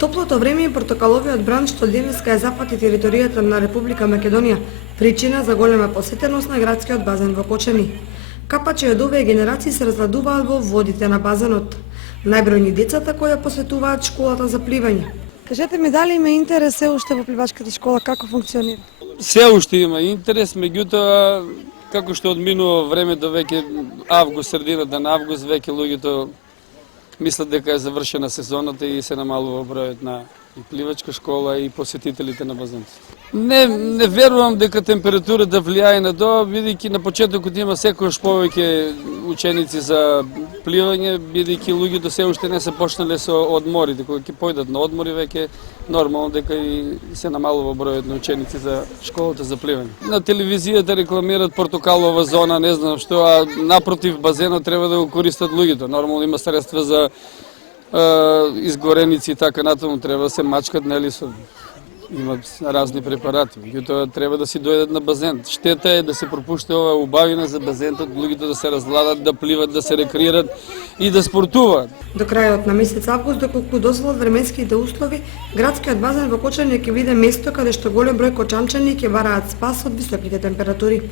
Топлото време и портокаловиот бран што денеска е запати територијата на Република Македонија, причина за голема посетеност на градскиот базен во Кочани. Капачи од овие генерации се разгладуваат во водите на базенот. Најбројни децата кои ја посетуваат школата за пливање. Кажете ми дали има интерес се уште во пливачката школа, како функционира? Се уште има интерес, меѓутоа како што одминува времето веќе август, средината на август, веќе луѓето мислат дека е завршена сезоната и се намалува бројот на и пливачка школа и посетителите на базенот. Не верувам дека температурата влијае на тоа, бидејќи на почетокот има секојаш повеќе ученици за пливање, бидејќи луѓето се уште не се почнале со одморите, кога ќе појдат на одмори веќе нормално дека и се намалува бројот на ученици за школата за пливање. На телевизијата рекламираат портокалова зона, не знам што, а напротив базенот треба да го користат луѓето. Нормално има средства за изгореници и така натаму, треба да се мачкат, нели, имат разни препарати, меѓутоа треба да си дојдат на базен. Штета е да се пропушти ова убавина за базенот, луѓето да се разгладат, да пливат, да се рекреират и да спортуваат. До крајот на месец август, доколку дозволат временските услови, градскиот базен во Кочани ќе биде место каде што голем број кочанчани ќе бараат спас од високите температури.